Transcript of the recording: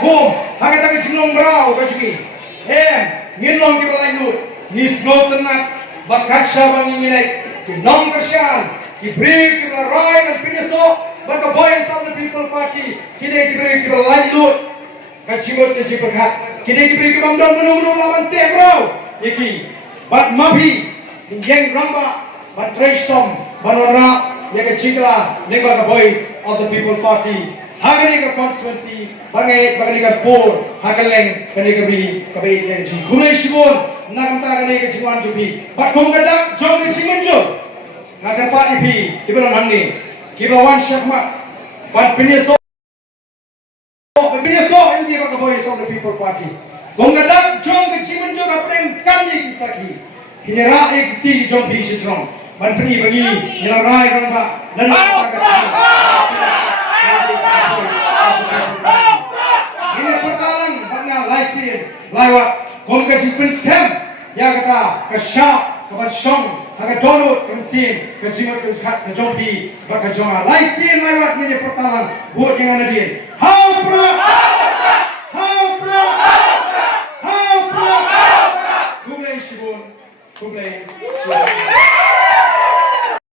home hagata ke jinglong brau ke jiki ngilong ki balai lut ni slow tenat bakaksha bangi nilai ki nong kershan ki beri ki balai dan pinyeso baka boy of the people party kini ki beri ki balai lut ka chimot ke jiperkat kini ki beri ki bamdon menu lawan te brau yaki bat mabi jeng ramba bat treistom banora yaka chikla neba ka boys of the people party hagani ka constituency bagani ka board hagaleng kani ka bi kabai ke ji kunai shibon nagamta kani ka jiwan jupi bat konggadak jong ke jimenjo ngagar pa ipi ibalan hamni kibawan syakmat bat pinyeso ini ka boys of the people party konggadak jong ke jimenjo ka prem kami kisaki hinera ek ti jong bi shitron ban pri bagi nila rai kan ba dan ini pertalan bangnya laisin laiwat kongga jipen sem ya kata ke syap ke ban syong ke donut ke mesin ke jimat ke uskat ke jompi baka jonga laisin laiwat ini pertalan buat yang ada dia hau pra